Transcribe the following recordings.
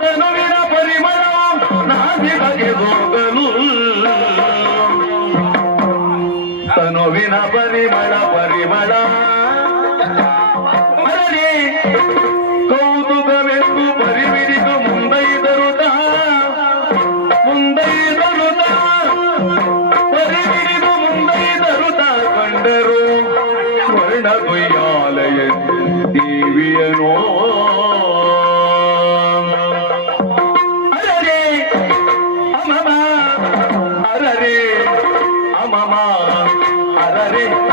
ತನುವಿನ ಪರಿಮಳ ತನುವಿನ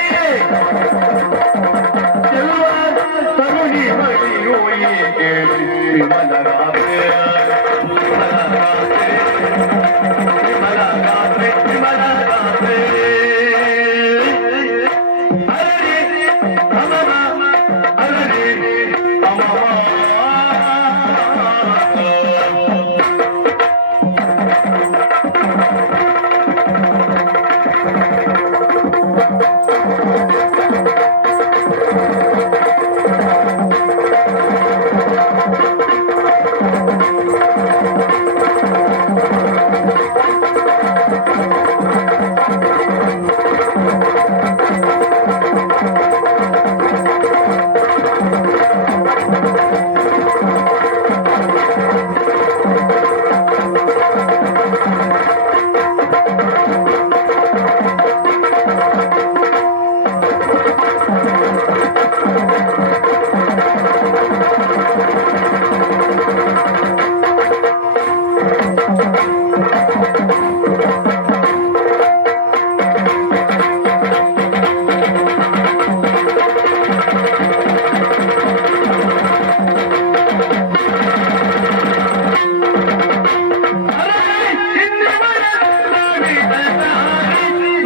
aire.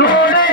நோடை